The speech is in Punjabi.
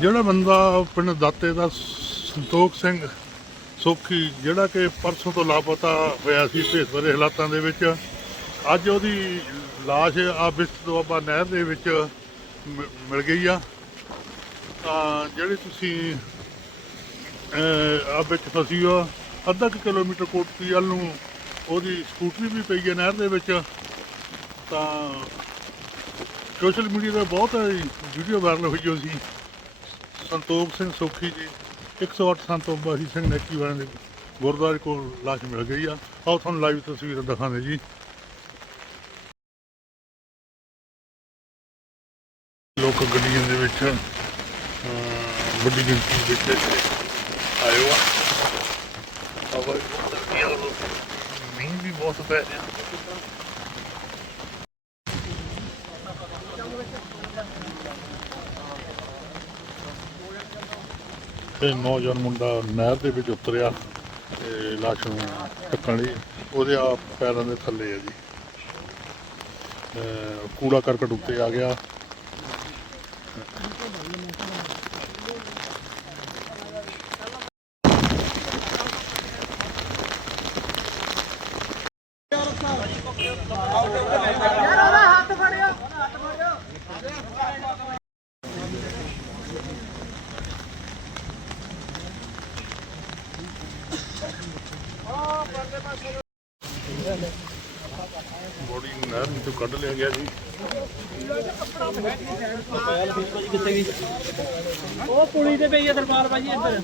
ਜਿਹੜਾ ਬੰਦਾ ਪਿੰਡ ਦਾਤੇ ਦਾ ਸੰਤੋਖ ਸਿੰਘ ਸੋਖੀ ਜਿਹੜਾ ਕਿ ਪਰਸੋਂ ਤੋਂ ਲਾਪਤਾ ਹੋਇਆ ਸੀ ਭੇਸਵਰੇ ਹਾਲਾਤਾਂ ਦੇ ਵਿੱਚ ਅੱਜ ਉਹਦੀ ਲਾਸ਼ ਆ ਬਿਸਤ ਦੁਆਬਾ ਨਹਿਰ ਦੇ ਵਿੱਚ ਮ- ਮਿਲ ਗਈ ਆ। ਤਾਂ ਜਿਹੜੇ ਤੁਸੀਂ ਅਹ, ਆ ਵਿੱਚ ਫਸੀ ਹੋ ਅੱਧਾ ਕੁ ਕਿਲੋਮੀਟਰ ਕੋਟਕੀ ਵੱਲ ਨੂੰ ਉਹਦੀ ਸਕੂਟਰੀ ਵੀ ਪਈ ਹੈ ਨਹਿਰ ਦੇ ਵਿੱਚ। ਤਾਂ ਸੋਸ਼ਲ ਮੀਡੀਆ ਤੇ ਬਹੁਤ ਵੀਡੀਓ ਵਾਇਰਲ ਹੋਈ ਜੋ ਸੀ। ਸੰਤੋਖ ਸਿੰਘ ਸੋਖੀ ਜੀ 108 ਸੰਤੋਖ ਬਾਹੀ ਸਿੰਘ ਨੱਕੀ ਵਾਲਿਆਂ ਦੇ ਗੁਰਦੁਆਰੇ ਕੋਲ ਲਾਸ਼ ਮਿਲ ਗਈ ਆ। ਆਓ ਤੁਹਾਨੂੰ ਲਾਈਵ ਤਸਵੀਰ ਦਿਖਾਉਂਦੇ ਜੀ। ਲੋਕ ਗੱਡੀਆਂ ਦੇ ਵਿੱਚ ਵੱਡੀ ਗਿਣਤੀ ਵਿੱਚ ਆਇਓ ਆ। ਹਵਾ ਬਹੁਤ ਚੱਲਦੀ ਆ ਔਰ ਮੀਂਹ ਵੀ ਬਹੁਤ ਪੈ ਰਿਹਾ। ਇਹ ਨੌਜਵਾਨ ਮੁੰਡਾ ਨਹਿਰ ਦੇ ਵਿੱਚ ਉਤਰਿਆ ਤੇ ਲਾਸ਼ ਨੂੰ ਟੱਕਣ ਲਈ। ਉਹਦੇ ਆ ਪੈਰਾਂ ਦੇ ਥੱਲੇ ਆ ਜੀ। ਕੂੜਾ ਕਰਕਟ ਉੱਤੇ ਆ ਗਿਆ। ਬੋਡੀ ਨੂੰ ਨਹਿਰ ਵਿੱਚੋਂ ਕੱਢ ਲਿਆ ਗਿਆ ਜੀ ਉਹ ਪੁਲੀ ਤੇ ਪਈ ਹੈ ਦਰਬਾਰ ਭਾਜੀ ਇੱਧਰ।